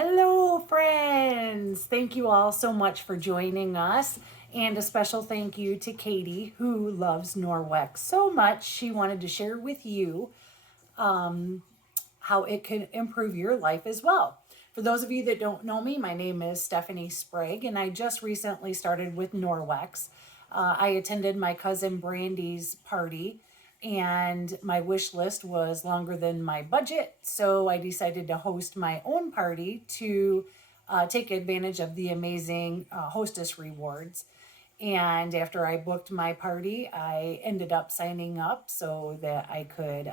Hello, friends. Thank you all so much for joining us. And a special thank you to Katie, who loves Norwex so much. She wanted to share with you how it can improve your life as well. For those of you that don't know me, my name is Stephanie Sprague, and I just recently started with Norwex. I attended my cousin Brandy's party, and my wish list was longer than my budget, so I decided to host my own party to take advantage of the amazing hostess rewards. And after I booked my party, I ended up signing up so that I could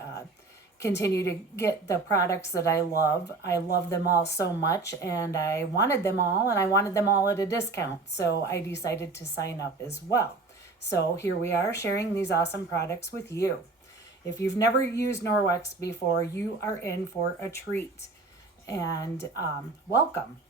continue to get the products that I love. I love them all so much, and I wanted them all, and I wanted them all at a discount. So I decided to sign up as well. So here we are sharing these awesome products with you. If you've never used Norwex before, you are in for a treat. And welcome.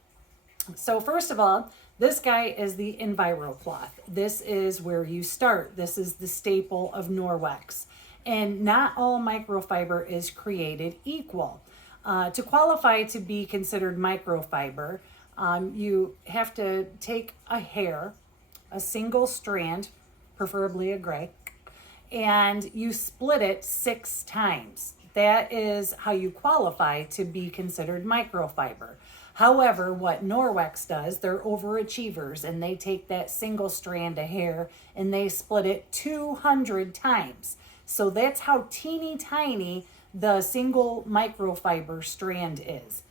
So first of all, this guy is the EnviroCloth. This is where you start. This is the staple of Norwex. And not all microfiber is created equal. To qualify to be considered microfiber, you have to take a hair, a single strand, preferably a gray, and you split it 6 times. That is how you qualify to be considered microfiber. However, what Norwex does, they're overachievers, and they take that single strand of hair and they split it 200 times. So that's how teeny tiny the single microfiber strand is.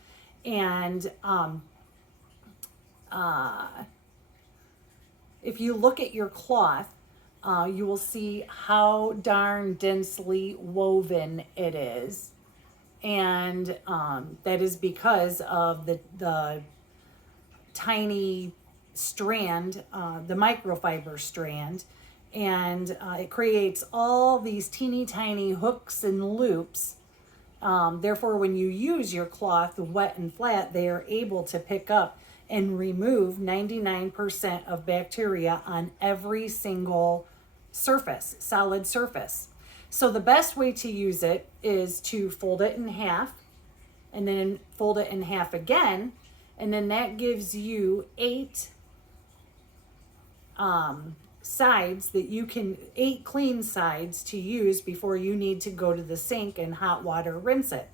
And if you look at your cloth, you will see how darn densely woven it is. And that is because of the tiny strand, the microfiber strand. And it creates all these teeny tiny hooks and loops. Therefore, when you use your cloth wet and flat, they are able to pick up and remove 99% of bacteria on every single surface, solid surface. So the best way to use it is to fold it in half and then fold it in half again. And then that gives you 8 sides that you can, 8 clean sides to use before you need to go to the sink and hot water rinse it.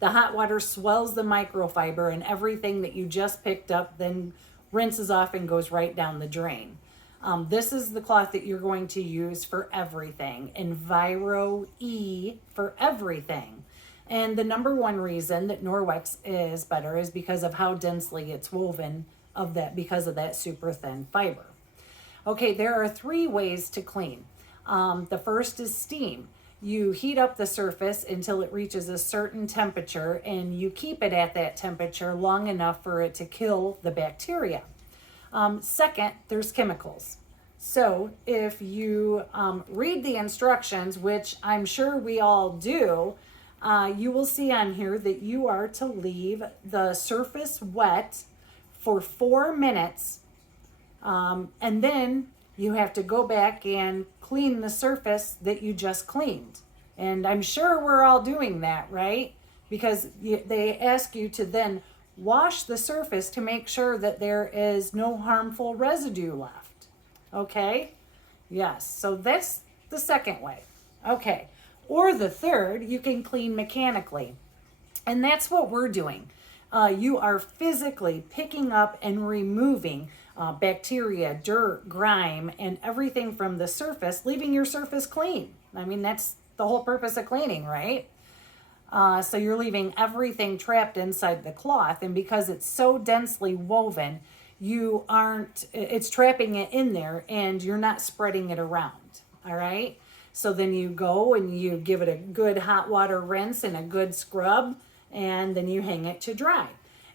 The hot water swells the microfiber, and everything that you just picked up then rinses off and goes right down the drain. This is the cloth that you're going to use for everything. Enviro E for everything. And the number one reason that Norwex is better is because of how densely it's woven because of that super thin fiber. Okay, there are 3 ways to clean. The first is steam. You heat up the surface until it reaches a certain temperature, and you keep it at that temperature long enough for it to kill the bacteria. Second, there's chemicals. So if you read the instructions, which I'm sure we all do, you will see on here that you are to leave the surface wet for 4 minutes, and then you have to go back and clean the surface that you just cleaned. And I'm sure we're all doing that, right? Because they ask you to then wash the surface to make sure that there is no harmful residue left. Okay? Yes, so that's the second way. Okay. Or the third, you can clean mechanically. And that's what we're doing. You are physically picking up and removing bacteria, dirt, grime, and everything from the surface, leaving your surface clean. I mean, that's the whole purpose of cleaning, right? So you're leaving everything trapped inside the cloth, and because it's so densely woven, it's trapping it in there, and you're not spreading it around, all right? So then you go and you give it a good hot water rinse and a good scrub, and then you hang it to dry.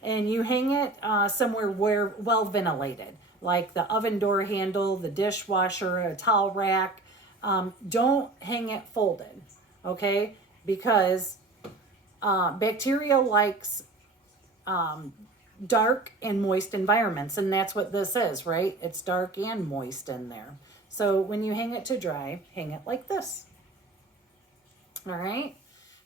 And you hang it somewhere where well ventilated, like the oven door handle, the dishwasher, a towel rack. Don't hang it folded, okay? Because bacteria likes dark and moist environments, and that's what this is, right? It's dark and moist in there. So when you hang it to dry, hang it like this. All right?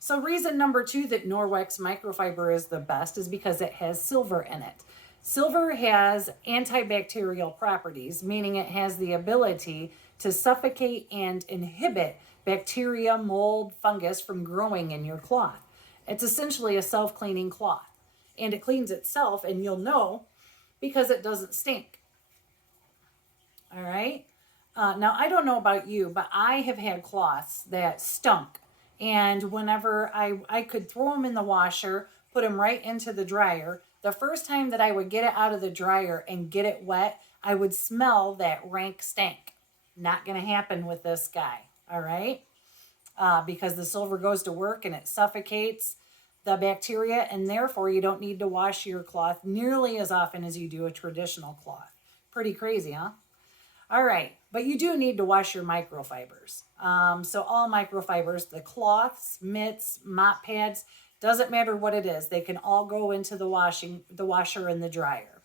So reason number 2 that Norwex microfiber is the best is because it has silver in it. Silver has antibacterial properties, meaning it has the ability to suffocate and inhibit bacteria, mold, fungus from growing in your cloth. It's essentially a self-cleaning cloth, and it cleans itself, and you'll know because it doesn't stink. All right. Now, I don't know about you, but I have had cloths that stunk. And whenever I could throw them in the washer, put them right into the dryer, the first time that I would get it out of the dryer and get it wet, I would smell that rank stank. Not going to happen with this guy. All right. Because the silver goes to work and it suffocates the bacteria, and therefore you don't need to wash your cloth nearly as often as you do a traditional cloth. Pretty crazy, huh? All right, but you do need to wash your microfibers. So all microfibers, the cloths, mitts, mop pads, doesn't matter what it is. They can all go into the washer and the dryer.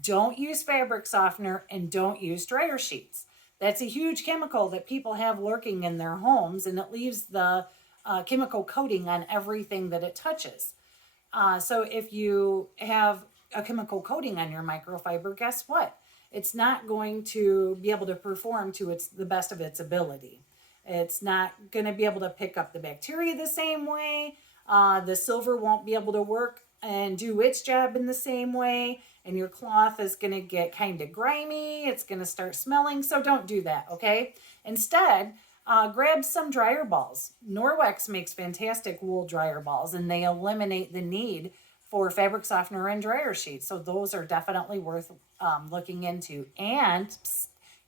Don't use fabric softener and don't use dryer sheets. That's a huge chemical that people have lurking in their homes, and it leaves the chemical coating on everything that it touches. So if you have a chemical coating on your microfiber, guess what? It's not going to be able to perform to the best of its ability. It's not going to be able to pick up the bacteria the same way. The silver won't be able to work and do its job in the same way. And your cloth is going to get kind of grimy. It's going to start smelling. So don't do that, okay? Instead, grab some dryer balls. Norwex makes fantastic wool dryer balls, and they eliminate the need for fabric softener and dryer sheets. So those are definitely worth looking into. And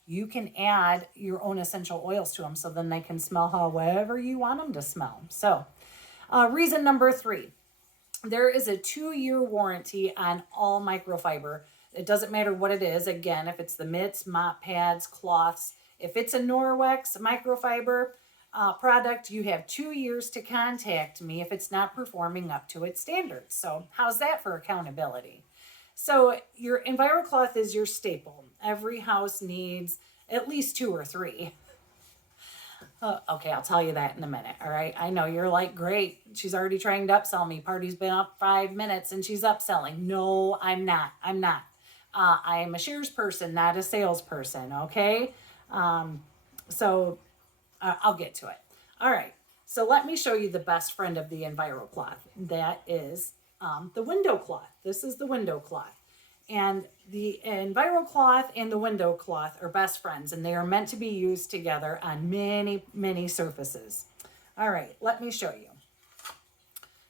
you can add your own essential oils to them, so then they can smell however you want them to smell. So reason number 3, there is a 2-year warranty on all microfiber. It doesn't matter what it is. Again, if it's the mitts, mop pads, cloths, if it's a Norwex microfiber product, you have 2 years to contact me if it's not performing up to its standards. So how's that for accountability? So your EnviroCloth is your staple. Every house needs at least 2 or 3. Okay, I'll tell you that in a minute. All right. I know you're like, great. She's already trying to upsell me. Party's been up 5 minutes and she's upselling. No, I'm not. I am a shares person, not a salesperson. Okay. So I'll get to it. All right. So let me show you the best friend of the EnviroCloth. That is the window cloth. This is the window cloth. And the EnviroCloth and the window cloth are best friends, and they are meant to be used together on many, many surfaces. All right, let me show you.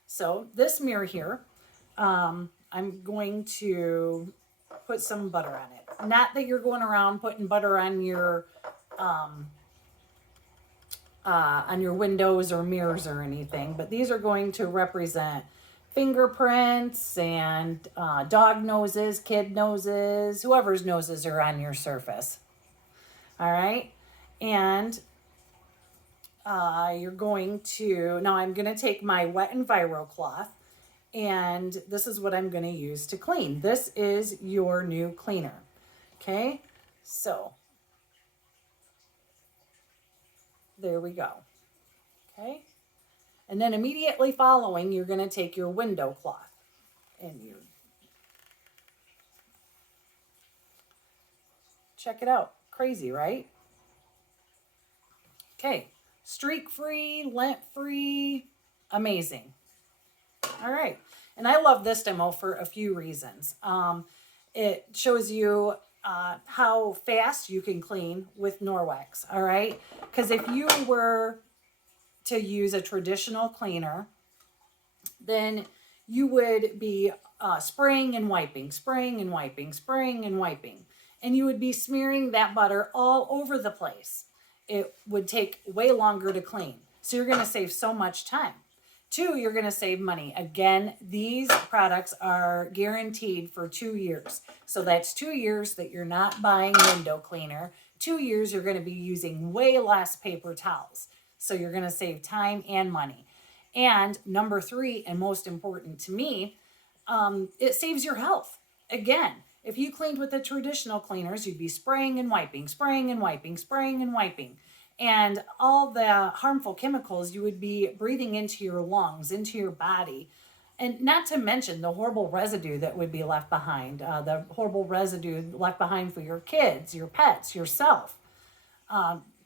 So this mirror here, I'm going to put some butter on it. Not that you're going around putting butter on your windows or mirrors or anything, but these are going to represent fingerprints and dog noses, kid noses, whoever's noses are on your surface. All right. And you're going to, now I'm going to take my wet EnviroCloth, and this is what I'm going to use to clean. This is your new cleaner. Okay. So there we go. Okay. And then immediately following, you're going to take your window cloth and you check it out. Crazy, right? Okay. Streak-free, lint-free, amazing. All right. And I love this demo for a few reasons. It shows you how fast you can clean with Norwex. All right. Because if you were to use a traditional cleaner, then you would be spraying and wiping, and you would be smearing that butter all over the place. It would take way longer to clean. So you're going to save so much time. 2, you're going to save money. Again, these products are guaranteed for 2 years. So that's 2 years that you're not buying window cleaner. 2 years you're going to be using way less paper towels. So you're going to save time and money. And number 3, and most important to me, it saves your health. Again, if you cleaned with the traditional cleaners, you'd be spraying and wiping. and all the harmful chemicals you would be breathing into your lungs, into your body. And not to mention the horrible residue that would be left behind, the horrible residue left behind for your kids, your pets, yourself,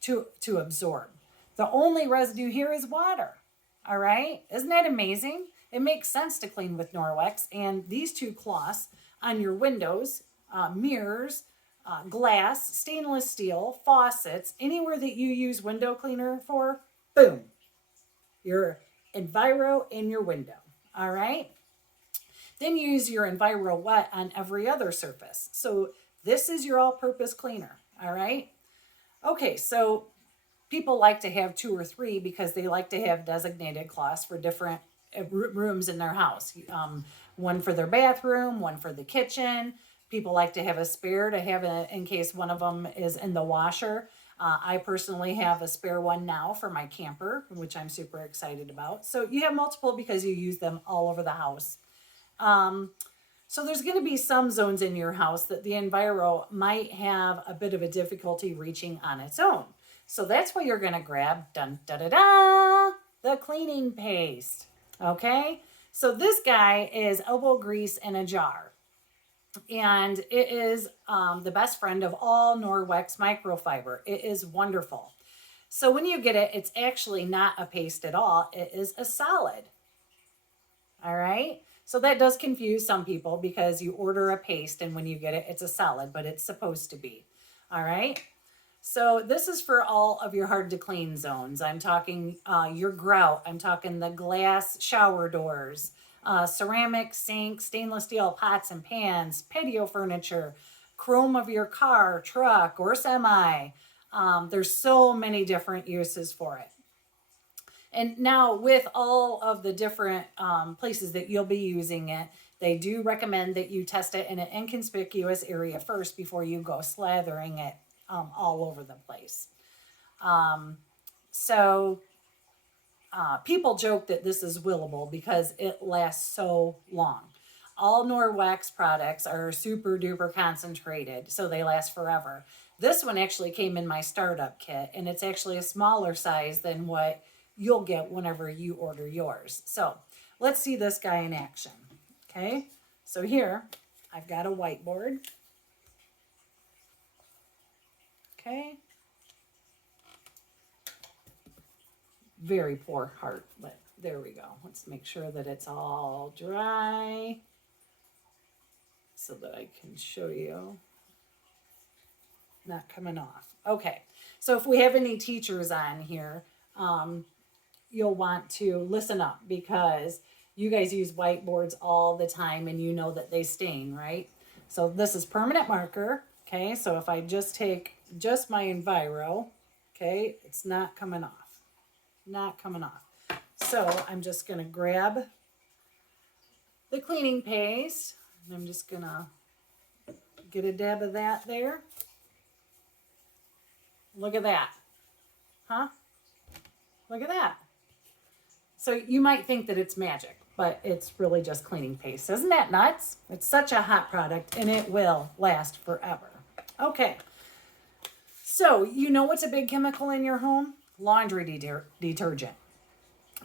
to absorb. The only residue here is water. All right. Isn't that amazing? It makes sense to clean with Norwex. And these two cloths on your windows, mirrors, glass, stainless steel, faucets, anywhere that you use window cleaner for, boom, your Enviro in your window. All right. Then you use your Enviro Wet on every other surface. So this is your all-purpose cleaner. All right. Okay, so people like to have 2 or 3 because they like to have designated cloths for different rooms in their house. One for their bathroom, one for the kitchen. People like to have a spare to have in case one of them is in the washer. I personally have a spare one now for my camper, which I'm super excited about. So you have multiple because you use them all over the house. So there's going to be some zones in your house that the Enviro might have a bit of a difficulty reaching on its own. So that's why you're going to grab, dun, da, da, da, the cleaning paste. Okay? So this guy is elbow grease in a jar. And it is the best friend of all Norwex microfiber. It is wonderful. So when you get it, it's actually not a paste at all. It is a solid. All right? So that does confuse some people because you order a paste and when you get it, it's a solid, but it's supposed to be. All right? So this is for all of your hard to clean zones. I'm talking your grout. I'm talking the glass shower doors, ceramic sinks, stainless steel pots and pans, patio furniture, chrome of your car, truck, or semi. There's so many different uses for it. And now with all of the different places that you'll be using it, they do recommend that you test it in an inconspicuous area first before you go slathering it all over the place. People joke that this is willable because it lasts so long. All Norwex products are super duper concentrated, so they last forever. This one actually came in my startup kit, and it's actually a smaller size than what you'll get whenever you order yours. So let's see this guy in action. Okay, so here I've got a whiteboard. Okay. Very poor heart, but there we go. Let's make sure that it's all dry so that I can show you. Not coming off. Okay, so if we have any teachers on here, you'll want to listen up because you guys use whiteboards all the time and you know that they stain, right? So this is permanent marker. Okay, so if I just take just my Enviro, okay, it's not coming off. Not coming off. So I'm just going to grab the cleaning paste and I'm just going to get a dab of that there. Look at that. Huh? Look at that. So you might think that it's magic, but it's really just cleaning paste. Isn't that nuts? It's such a hot product and it will last forever. Okay. So you know what's a big chemical in your home? Laundry detergent.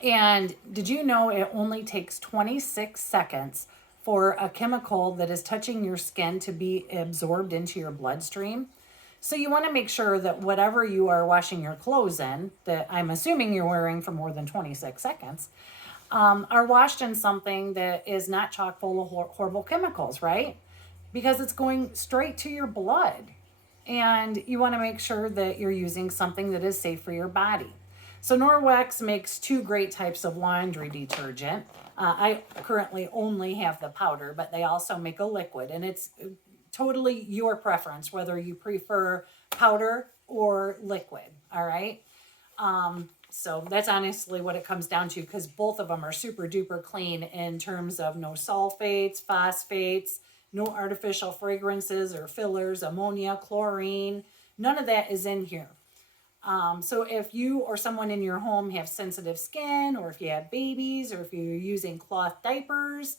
And did you know it only takes 26 seconds for a chemical that is touching your skin to be absorbed into your bloodstream? So you want to make sure that whatever you are washing your clothes in, that I'm assuming you're wearing for more than 26 seconds, are washed in something that is not chock full of horrible chemicals, right? Because it's going straight to your blood. And you want to make sure that you're using something that is safe for your body. So Norwex makes 2 great types of laundry detergent. I currently only have the powder, but they also make a liquid. And it's totally your preference, whether you prefer powder or liquid, all right? So that's honestly what it comes down to because both of them are super duper clean in terms of no sulfates, phosphates, no artificial fragrances or fillers, ammonia, chlorine. None of that is in here. So if you or someone in your home have sensitive skin or if you have babies or if you're using cloth diapers,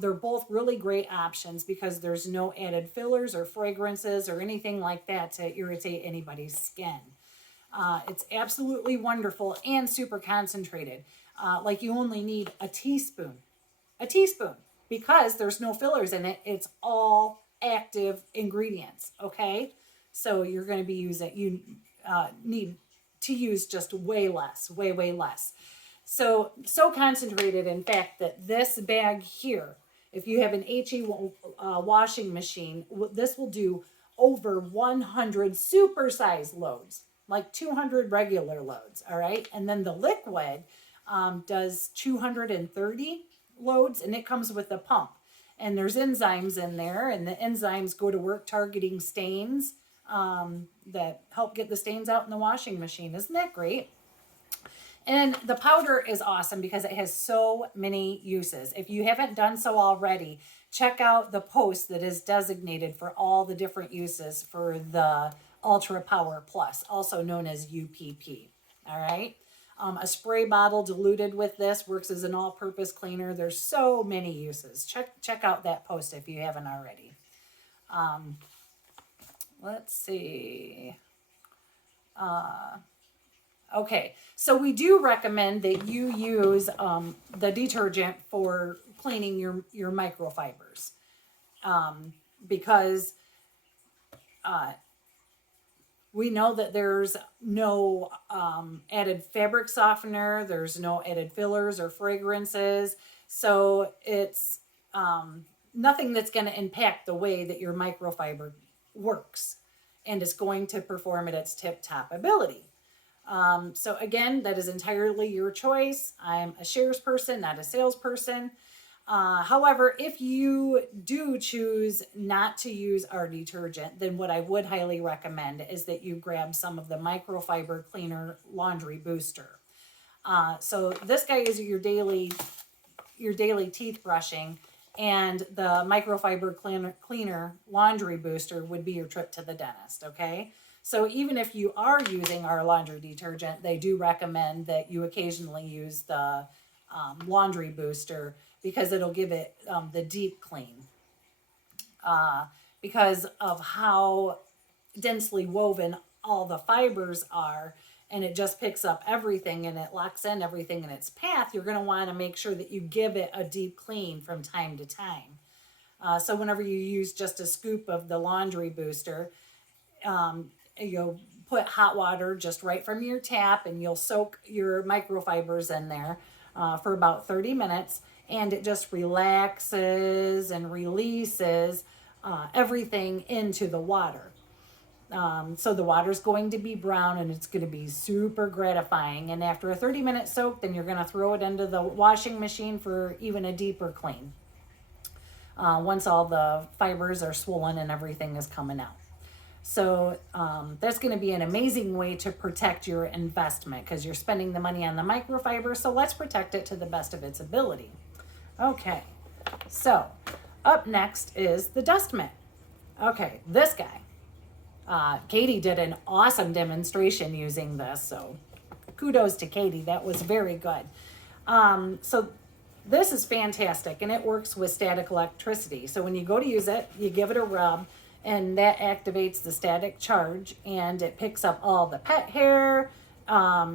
they're both really great options because there's no added fillers or fragrances or anything like that to irritate anybody's skin. It's absolutely wonderful and super concentrated. Like you only need a teaspoon, because there's no fillers in it. It's all active ingredients. Okay. So you're going to be you need to use just way less, way less. So concentrated, in fact, that this bag here, if you have an HE washing machine, this will do over 100 supersized loads, like 200 regular loads. All right. And then the liquid does 230 loads, and it comes with a pump. And there's enzymes in there, and the enzymes go to work targeting stains that help get the stains out in the washing machine. Isn't that great? And the powder is awesome because it has so many uses. If you haven't done so already, check out the post that is designated for all the different uses for the Ultra Power Plus, also known as UPP. All right. A spray bottle diluted with this works as an all-purpose cleaner. There's so many uses. Check out that post if you haven't already. Let's see. Okay, so we do recommend that you use the detergent for cleaning your microfibers, because we know that there's no added fabric softener, there's no added fillers or fragrances, so it's nothing that's going to impact the way that your microfiber works and is going to perform at its tip-top ability. So again, that is entirely your choice. I'm a shares person, not a salesperson. However, if you do choose not to use our detergent, then what I would highly recommend is that you grab some of the Microfiber Cleaner Laundry Booster. So this guy is your daily teeth brushing, and the Microfiber Cleaner Laundry Booster would be your trip to the dentist, okay? So even if you are using our laundry detergent, they do recommend that you occasionally use the laundry booster, because it'll give it the deep clean. Because of how densely woven all the fibers are, and it just picks up everything and it locks in everything in its path, you're going to want to make sure that you give it a deep clean from time to time. So whenever you use just a scoop of the laundry booster, you'll put hot water just right from your tap, and you'll soak your microfibers in there for about 30 minutes, and it just relaxes and releases everything into the water. So the water's going to be brown, and it's going to be super gratifying. And after a 30-minute soak, then you're going to throw it into the washing machine for even a deeper clean, once all the fibers are swollen and everything is coming out. So that's going to be an amazing way to protect your investment, because you're spending the money on the microfiber. So let's protect it to the best of its ability. Okay, so up next is the dust mitt. Okay, this guy. Katie did an awesome demonstration using this, so kudos to Katie. That was very good. So this is fantastic, and it works with static electricity. So when you go to use it, you give it a rub, and that activates the static charge, and it picks up all the pet hair,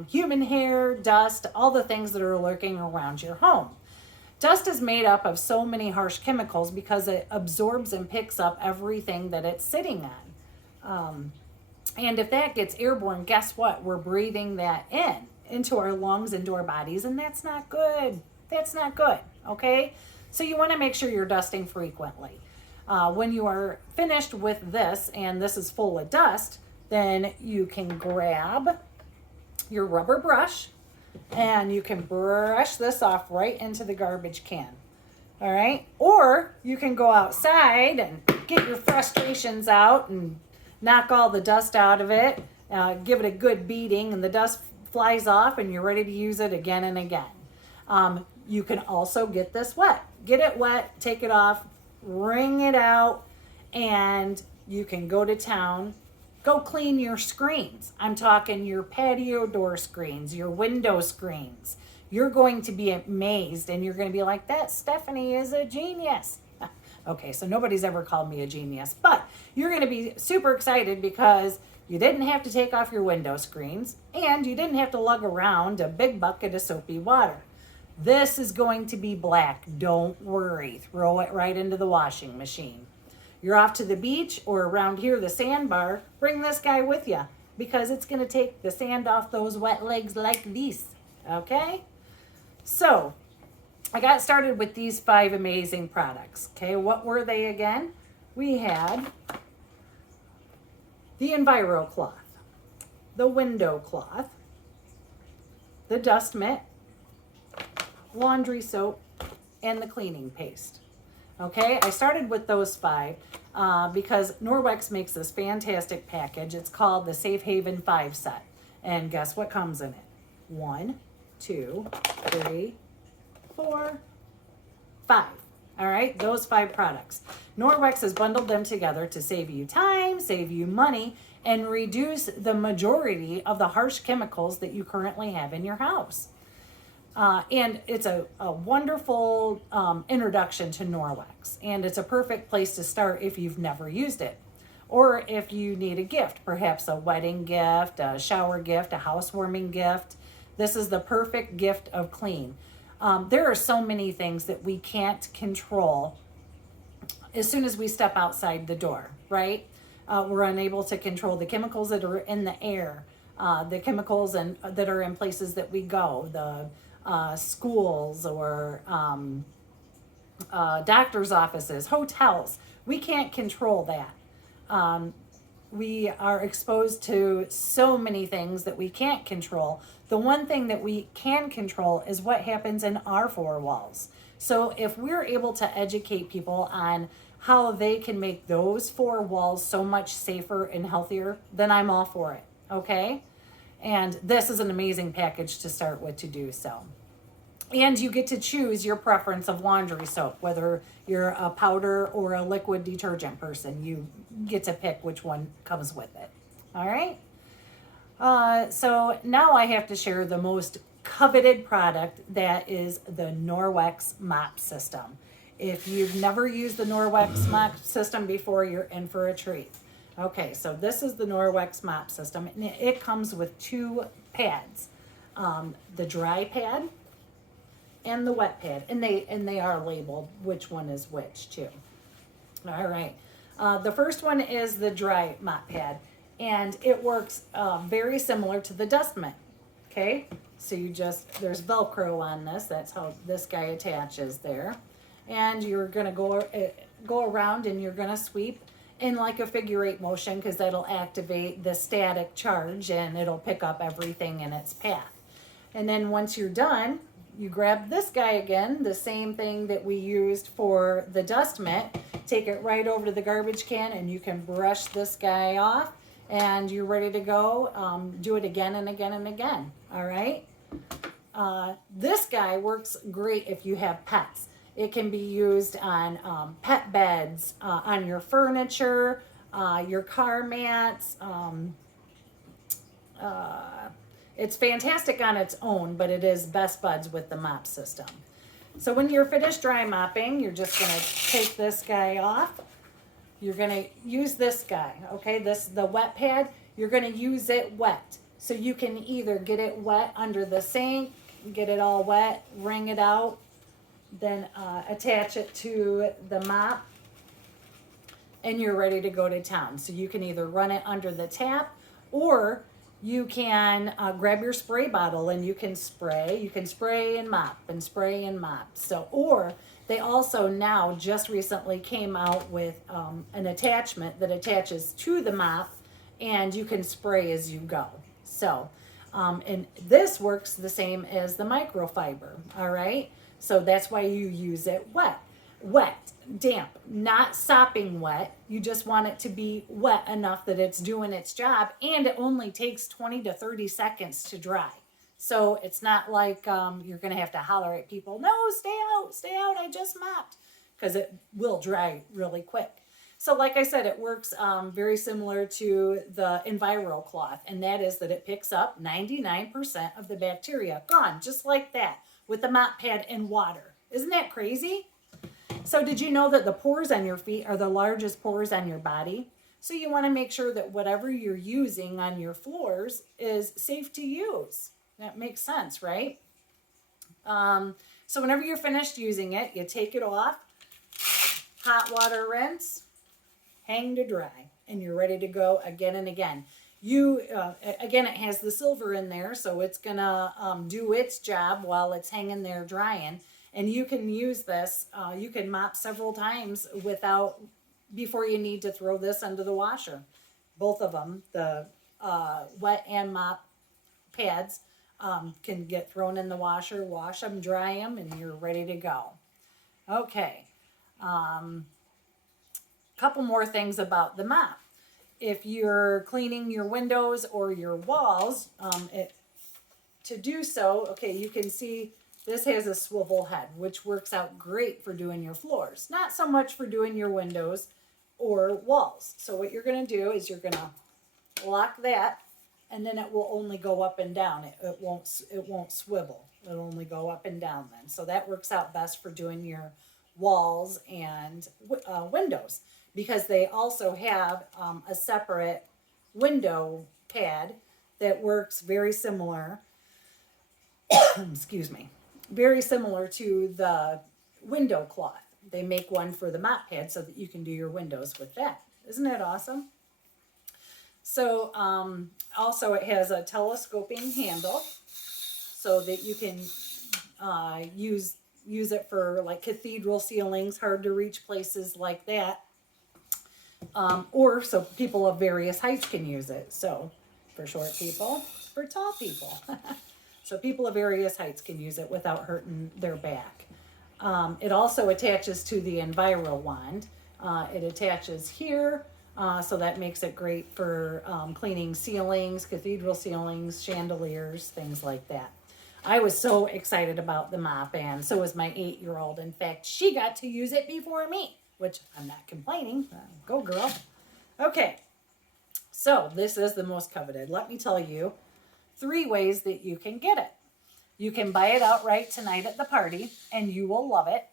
human hair, dust, all the things that are lurking around your home. Dust is made up of so many harsh chemicals because it absorbs and picks up everything that it's sitting on. And if that gets airborne, guess what? We're breathing that into our lungs, into our bodies, and that's not good. That's not good, okay? So you want to make sure you're dusting frequently. When you are finished with this, and this is full of dust, then you can grab your rubber brush, and you can brush this off right into the garbage can. All right? Or you can go outside and get your frustrations out and knock all the dust out of it, give it a good beating, and the dust flies off, and you're ready to use it again and again. You can also get this wet. Get it wet, take it off, wring it out, and you can go to town. Go clean your screens. I'm talking your patio door screens, your window screens. You're going to be amazed, and you're going to be like, that Stephanie is a genius. Okay, so nobody's ever called me a genius, but you're going to be super excited because You didn't have to take off your window screens, and you didn't have to lug around a big bucket of soapy water. This is going to be black. Don't worry. Throw it right into the washing machine. You're off to the beach or around here, the sandbar, bring this guy with you because it's going to take the sand off those wet legs like this. Okay? So, I got started with these 5 amazing products. Okay, what were they again? We had the Enviro cloth, the window cloth, the dust mitt, laundry soap, and the cleaning paste. Okay, I started with those 5 because Norwex makes this fantastic package. It's called the Safe Haven 5 set. And guess what comes in it? 1, 2, 3, 4, 5. All right, those 5 products. Norwex has bundled them together to save you time, save you money, and reduce the majority of the harsh chemicals that you currently have in your house. And it's a wonderful introduction to Norwex, and it's a perfect place to start if you've never used it. Or if you need a gift, perhaps a wedding gift, a shower gift, a housewarming gift. This is the perfect gift of clean. There are so many things that we can't control as soon as we step outside the door, right? We're unable to control the chemicals that are in the air, the chemicals that are in places that we go, the schools or doctor's offices, hotels. We can't control that. We are exposed to so many things that we can't control. The one thing that we can control is what happens in our 4 walls. So if we're able to educate people on how they can make those 4 walls so much safer and healthier, then I'm all for it, okay? And this is an amazing package to start with to do so. And you get to choose your preference of laundry soap, whether you're a powder or a liquid detergent person. You get to pick which one comes with it. All right? So now I have to share the most coveted product, that is the Norwex mop system. If you've never used the Norwex mop system before, you're in for a treat. Okay, so this is the Norwex mop system. And it comes with 2 pads, the dry pad and the wet pad, and they are labeled which one is which too. All right, the first one is the dry mop pad, and it works very similar to the dust mitt. Okay, so there's Velcro on this. That's how this guy attaches there, and you're gonna go around and you're gonna sweep in like a figure 8 motion, because that'll activate the static charge and it'll pick up everything in its path. And then once you're done, you grab this guy again, the same thing that we used for the dust mitt, take it right over to the garbage can, and you can brush this guy off, and you're ready to go. Do it again and again and again, all right? This guy works great if you have pets. It can be used on pet beds, on your furniture, your car mats. It's fantastic on its own, but it is best buds with the mop system. So when you're finished dry mopping, you're just going to take this guy off. You're going to use this guy, okay? The wet pad, you're going to use it wet. So you can either get it wet under the sink, get it all wet, wring it out, then attach it to the mop, and you're ready to go to town. So you can either run it under the tap, or you can grab your spray bottle and you can spray. You can spray and mop and spray and mop. So, or they also now just recently came out with an attachment that attaches to the mop, and you can spray as you go. So, and this works the same as the microfiber, all right? So that's why you use it wet. Wet, damp, not sopping wet. You just want it to be wet enough that it's doing its job, and it only takes 20 to 30 seconds to dry. So it's not like you're going to have to holler at people, no, stay out, I just mopped, because it will dry really quick. So like I said, it works very similar to the Enviro cloth, and that is that it picks up 99% of the bacteria. Gone, just like that, with the mop pad and water. Isn't that crazy? So did you know that the pores on your feet are the largest pores on your body? So you want to make sure that whatever you're using on your floors is safe to use. That makes sense, right? So whenever you're finished using it, you take it off, hot water rinse, hang to dry, and you're ready to go again and again. Again, it has the silver in there, so it's gonna do its job while it's hanging there drying. And you can use this. You can mop several times before you need to throw this under the washer. Both of them, the wet and mop pads, can get thrown in the washer, wash them, dry them, and you're ready to go. Okay. Couple more things about the mop. If you're cleaning your windows or your walls, to do so, okay, you can see this has a swivel head, which works out great for doing your floors. Not so much for doing your windows or walls. So what you're going to do is you're going to lock that, and then it will only go up and down. It won't swivel. It'll only go up and down then. So that works out best for doing your walls and windows, because they also have a separate window pad that works very similar excuse me, very similar to the window cloth. They make one for the mop pad so that you can do your windows with that. Isn't that awesome? So also it has a telescoping handle so that you can use it for like cathedral ceilings, hard to reach places like that. Or so people of various heights can use it. So for short people, for tall people. So people of various heights can use it without hurting their back. It also attaches to the Enviro wand. It attaches here, so that makes it great for cleaning ceilings, cathedral ceilings, chandeliers, things like that. I was so excited about the mop, and so was my 8-year-old. In fact, she got to use it before me, which I'm not complaining. Go girl. Okay, so this is the most coveted. Let me tell you 3 ways that you can get it. You can buy it outright tonight at the party, and you will love it.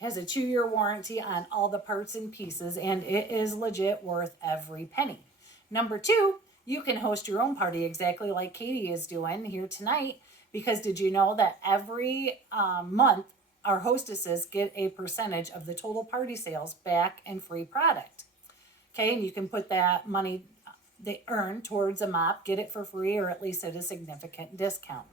It has a 2-year warranty on all the parts and pieces, and it is legit worth every penny. Number 2, you can host your own party exactly like Katie is doing here tonight, because did you know that every month our hostesses get a percentage of the total party sales back in free product? Okay, and you can put that money they earn towards a mop, get it for free, or at least at a significant discount.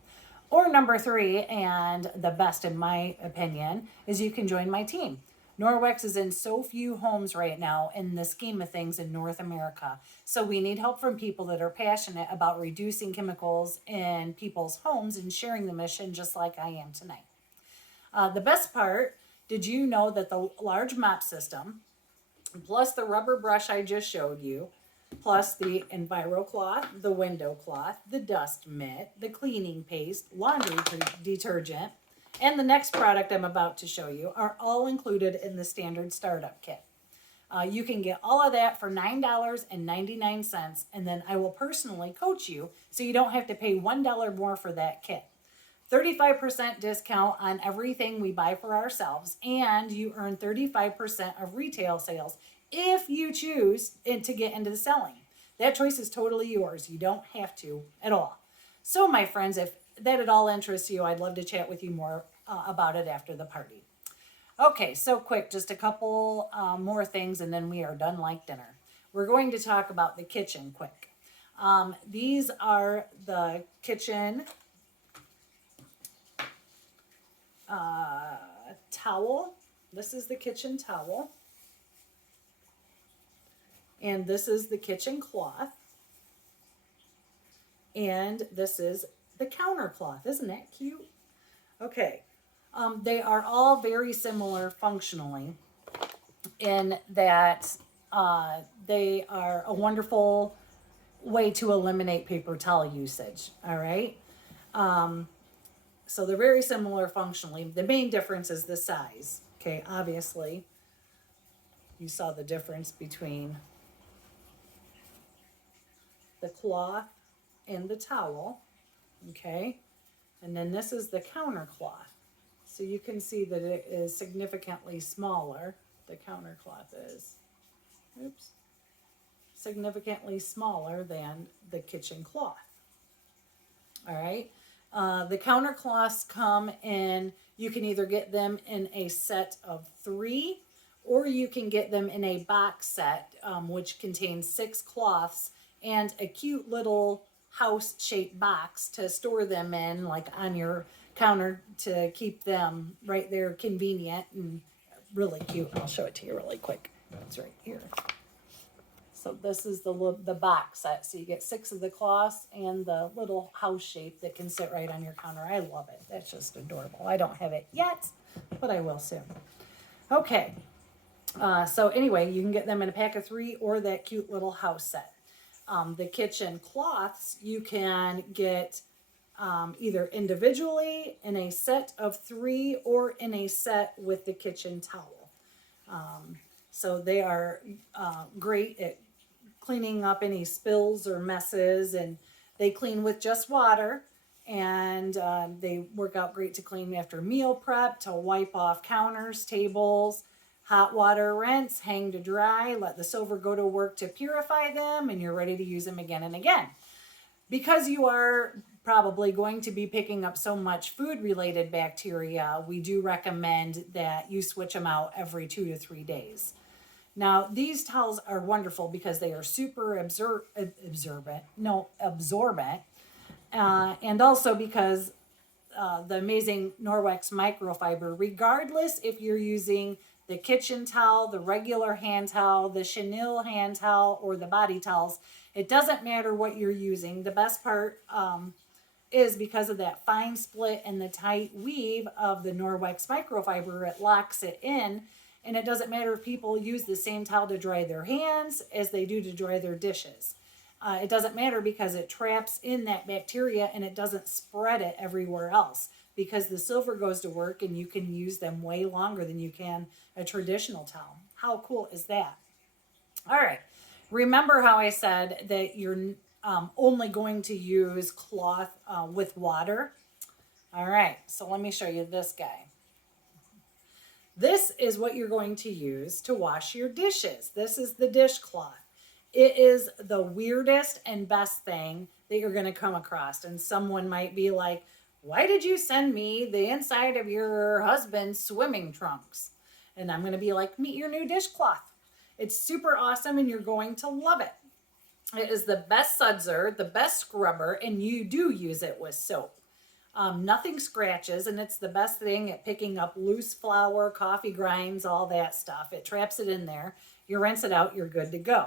Or number 3, and the best in my opinion, is you can join my team. Norwex is in so few homes right now in the scheme of things in North America. So we need help from people that are passionate about reducing chemicals in people's homes and sharing the mission just like I am tonight. The best part, did you know that the large mop system, plus the rubber brush I just showed you, plus the Enviro cloth, the window cloth, the dust mitt, the cleaning paste, laundry detergent, and the next product I'm about to show you are all included in the standard startup kit. You can get all of that for $9.99, and then I will personally coach you so you don't have to pay $1 more for that kit. 35% discount on everything we buy for ourselves, and you earn 35% of retail sales if you choose to get into the selling. That choice is totally yours. You don't have to at all. So my friends, if that at all interests you, I'd love to chat with you more about it after the party. Okay, so quick, just a couple more things and then we are done like dinner. We're going to talk about the kitchen quick. These are the kitchen towel. This is the kitchen towel. And this is the kitchen cloth. And this is the counter cloth. Isn't that cute? Okay. They are all very similar functionally in that they are a wonderful way to eliminate paper towel usage. All right. So they're very similar functionally. The main difference is the size. Okay. Obviously, you saw the difference between the cloth and the towel, okay? And then this is the counter cloth. So you can see that it is significantly smaller. The counter cloth is, oops, significantly smaller than the kitchen cloth. All right. The counter cloths come in, you can either get them in a set of 3, or you can get them in a box set, which contains 6 cloths and a cute little house shaped box to store them in, like on your counter, to keep them right there, convenient and really cute. I'll show it to you really quick. It's right here. So this is the box set. So you get 6 of the cloths and the little house shape that can sit right on your counter. I love it. That's just adorable. I don't have it yet, but I will soon. Okay. So anyway, you can get them in a pack of 3 or that cute little house set. The kitchen cloths you can get either individually in a set of 3 or in a set with the kitchen towel. So they are great at cleaning up any spills or messes, and they clean with just water, and they work out great to clean after meal prep, to wipe off counters, tables, hot water rinse, hang to dry, let the silver go to work to purify them, and you're ready to use them again and again. Because you are probably going to be picking up so much food related bacteria, we do recommend that you switch them out every 2 to 3 days. Now, these towels are wonderful because they are super absorbent, and also because the amazing Norwex microfiber, regardless if you're using the kitchen towel, the regular hand towel, the chenille hand towel, or the body towels, it doesn't matter what you're using. The best part is because of that fine split and the tight weave of the Norwex microfiber, it locks it in. And it doesn't matter if people use the same towel to dry their hands as they do to dry their dishes. It doesn't matter because it traps in that bacteria and it doesn't spread it everywhere else, because the silver goes to work and you can use them way longer than you can a traditional towel. How cool is that? All right. Remember how I said that you're only going to use cloth with water? All right. So let me show you this guy. This is what you're going to use to wash your dishes. This is the dishcloth. It is the weirdest and best thing that you're going to come across. And someone might be like, why did you send me the inside of your husband's swimming trunks? And I'm going to be like, meet your new dishcloth. It's super awesome and you're going to love it. It is the best sudser, the best scrubber, and you do use it with soap. Nothing scratches, and it's the best thing at picking up loose flour, coffee grinds, all that stuff. It traps it in there. You rinse it out, you're good to go.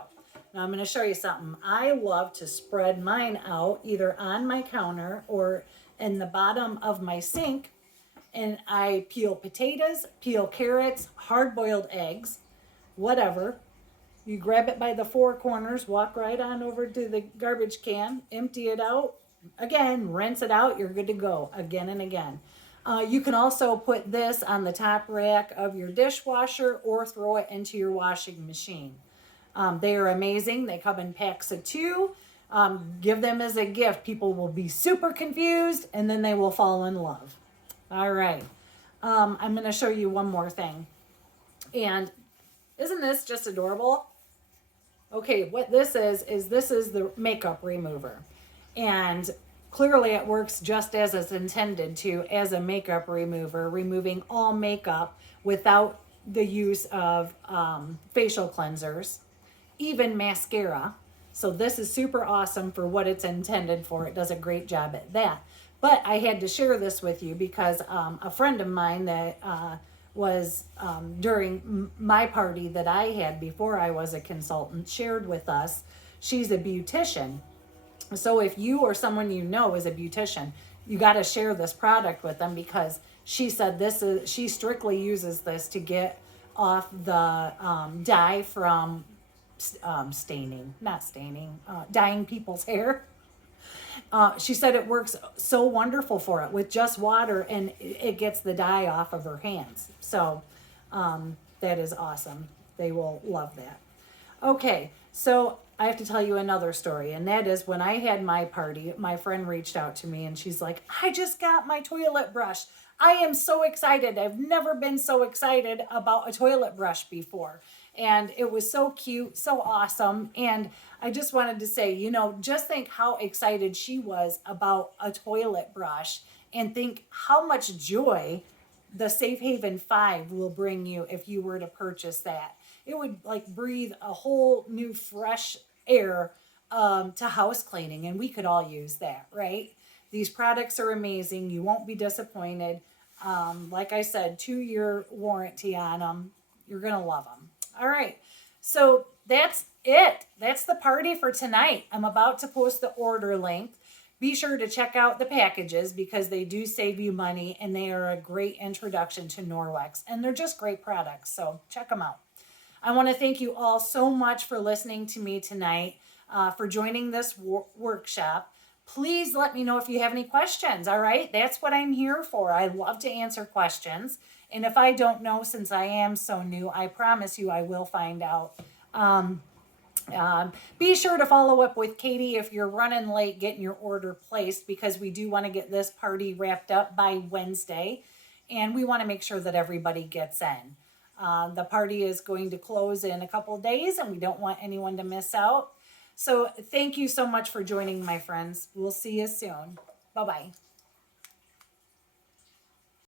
Now I'm going to show you something. I love to spread mine out either on my counter or in the bottom of my sink, and I peel potatoes, peel carrots, hard-boiled eggs, whatever. You grab it by the 4 corners, walk right on over to the garbage can, empty it out. Again, rinse it out, you're good to go again and again. You can also put this on the top rack of your dishwasher or throw it into your washing machine. They are amazing. They come in packs of 2. Give them as a gift. People will be super confused and then they will fall in love. All right. I'm going to show you one more thing. And isn't this just adorable? Okay, what this is this is the makeup remover. And clearly it works just as it's intended to, as a makeup remover, removing all makeup without the use of facial cleansers, even mascara. So this is super awesome for what it's intended for. It does a great job at that. But I had to share this with you because a friend of mine that was during my party that I had before I was a consultant shared with us. She's a beautician. So if you or someone you know is a beautician, you got to share this product with them, because she said she strictly uses this to get off the dye from dyeing people's hair. She said it works so wonderful for it with just water, and it gets the dye off of her hands. So that is awesome. They will love that. Okay, so I have to tell you another story, and that is when I had my party, my friend reached out to me and she's like, I just got my toilet brush. I am so excited. I've never been so excited about a toilet brush before. And it was so cute, so awesome. And I just wanted to say, you know, just think how excited she was about a toilet brush, and think how much joy the Safe Haven 5 will bring you if you were to purchase that. It would like breathe a whole new fresh air to house cleaning, and we could all use that, right? These products are amazing. You won't be disappointed. Like I said, 2-year warranty on them. You're going to love them. All right. So that's it. That's the party for tonight. I'm about to post the order link. Be sure to check out the packages because they do save you money and they are a great introduction to Norwex. And they're just great products. So check them out. I want to thank you all so much for listening to me tonight, for joining this workshop. Please let me know if you have any questions. All right. That's what I'm here for. I love to answer questions. And if I don't know, since I am so new, I promise you I will find out. Be sure to follow up with Katie if you're running late getting your order placed, because we do want to get this party wrapped up by Wednesday. And we want to make sure that everybody gets in. The party is going to close in a couple of days and we don't want anyone to miss out. So thank you so much for joining, my friends. We'll see you soon. Bye-bye.